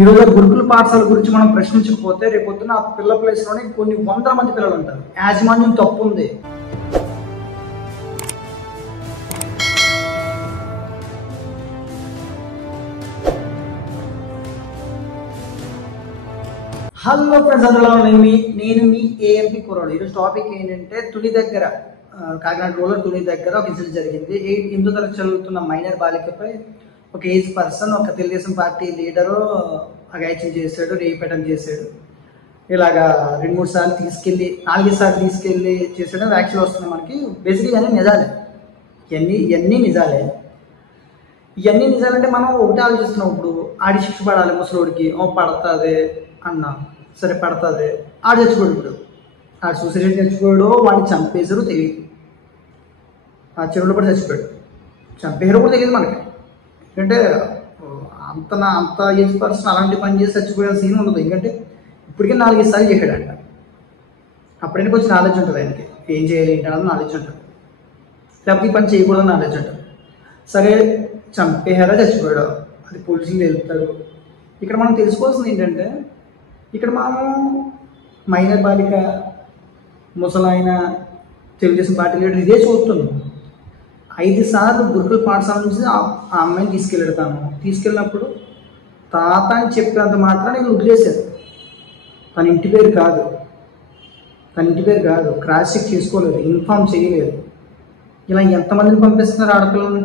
ఈ రోజు గురుకుల పాఠశాల గురించి మనం ప్రశ్నించకపోతే రేపొద్దున ఆ పిల్లల ప్లేస్లోనే కొన్ని వందల మంది పిల్లలు ఉంటారు. యాజమాన్యం తప్పు ఉంది. హలో ఫ్రెండ్స్, అందులో నేను మీ ఏఎంపీ కుర్రాడు. ఈరోజు టాపిక్ ఏంటంటే తుని దగ్గర కాకినాడ రోడ్లో తుని దగ్గర ఒక ఇన్సిడెంట్ జరిగింది. 8వ తరగతి చదువుతున్న మైనర్ బాలికపై ఒక ఏజ్ పర్సన్, ఒక తెలుగుదేశం పార్టీ లీడరు అఘాయిత్యం చేశాడు, రేప్ అటెంప్ట్ చేశాడు. ఇలాగా 2-3 సార్లు తీసుకెళ్ళి 4 సార్లు తీసుకెళ్ళి చేసాడు. వ్యాక్సిన్ వస్తున్నాయి మనకి. బేసిక్గా ఇవన్నీ నిజాలే, ఇవన్నీ నిజాలే. ఇవన్నీ నిజాలంటే మనం ఒకటే ఆలోచిస్తున్నాం. ఇప్పుడు ఆడి శిక్ష పడాలి, ముసలోడికి పడుతుంది అన్నా, సరే పడుతుంది. ఆడు చచ్చిపోయాడు. ఇప్పుడు ఆడు సూసైడ్ చచ్చిపోయాడు, వాడిని చంపేశారు తెలియదు. ఆ చెరువులో కూడా చచ్చిపోయాడు. చంపేశారు కూడా తెలియదు మనకి. ఎందుకంటే అంత ఏజ్ పర్సన్ అలాంటి పని చేసి చచ్చిపోయే సీన్ ఉండదు. ఎందుకంటే ఇప్పటికీ 4 సార్లు చేశాడంట. అప్పుడైనా కొంచెం నాలెడ్జ్ ఉంటుంది ఆయనకి, ఏం చేయాలి ఏంటి అన్నది నాలెడ్జ్ ఉంటుంది. లేకపోతే ఈ పని చేయకూడదని నాలెడ్జ్ ఉంటుంది. సరే చంపేశారా, చచ్చిపోయాడు, అది పోలీసులు వెళ్తారు. ఇక్కడ మనం తెలుసుకోవాల్సింది ఏంటంటే, ఇక్కడ మనం మైనర్ బాలిక, ముసలాయన, తెలుగుదేశం పార్టీ లీడర్ ఇదే చూస్తున్నాం. 5 సార్లు గురుకుల పాఠశాల నుంచి ఆ అమ్మాయిని తీసుకెళ్ళినప్పుడు తాత అని చెప్పేంత మాత్రాన్ని వీళ్ళు వదిలేశారు. తన ఇంటి పేరు కాదు, క్రాస్ చెక్ చేసుకోలేదు, ఇన్ఫార్మ్ చేయలేదు. ఇలా ఎంతమందిని పంపిస్తున్నారు ఆడపిల్లల్ని?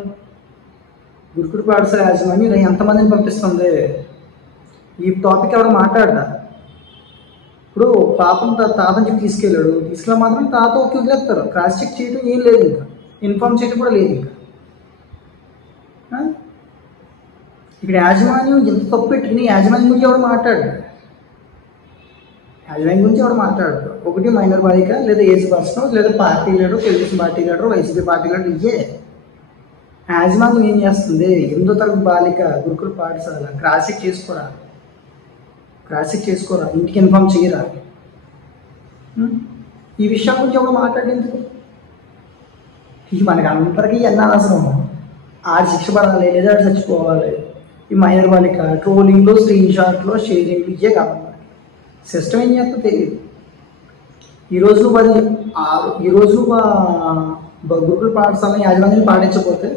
గురుకుల పాఠశాల యాజమాన్యం ఇలా ఎంతమందిని పంపిస్తుంది? ఈ టాపిక్ ఎవరు మాట్లాడ్డా? ఇప్పుడు పాపం తాతని చెప్పి తీసుకెళ్ళి మాత్రం తాత ఓకే వదిలేస్తారు. క్రాస్ చెక్ చేయడం ఏం లేదు, ఇంకా ఇన్ఫార్మ్ చేయడం కూడా లేదు. ఇంకా ఇక్కడ యాజమాన్యం ఎంత తప్పు పెట్టుకుని యాజమాన్యం గురించి ఎవరు మాట్లాడరు. ఒకటి మైనర్ బాలిక, లేదా ఏజ్ పర్సన్, లేదా party leader, Telugu Desam party leader, YCP party leader. ఇవే యాజమాన్యం ఏం చేస్తుంది? 8వ తరగతి బాలిక, గురుకుల పాఠశాల, క్రాస్ చెక్ చేసుకోరా, ఇంటికి ఇన్ఫార్మ్ చేయరా? ఈ విషయం గురించి ఎవరు మాట్లాడేందుకు? ఇవి మనకి అందరికీ అనవసరం. ఆడి శిక్ష పడాలి, లేదా ఆడు చచ్చిపోవాలి. ఈ మైనర్ బాలిక ట్రోలింగ్లో, స్క్రీన్ షాట్లో, షేరింగ్లు ఇవే కావాలి. సిస్టమ్ ఏం చేస్తో తెలియదు. ఈరోజు గురుకుల పాఠశాల యాజమాన్యం పాటించకపోతే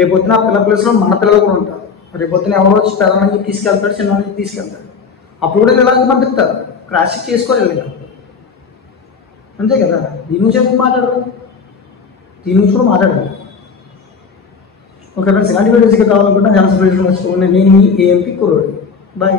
రేపొద్దున ఆ పిల్లల ప్లేస్లో మన పిల్లలు కూడా ఉంటారు. రేపొద్దున ఎవరో వచ్చి పెద్దవాళ్ళకి తీసుకెళ్తాడు, చిన్నవాళ్ళకి తీసుకెళ్తాడు. అప్పుడు కూడా ఇలాగే పంపిస్తారు. క్రాస్ చెక్ చేసుకోలేదు ఇంకా, అంతే కదా. దీని నుంచి ఎందుకు మాట్లాడరు? దీని నుంచి కూడా మాట్లాడాలి. ఓకే ఫ్రెండ్స్, ఇలాంటి వీడియోస్గా కావాలనుకుంటే ఛానల్ సబ్స్క్రైబ్ చేసుకోండి. నేను మీ ఏఎంపీ కుర్రాడు. బాయ్.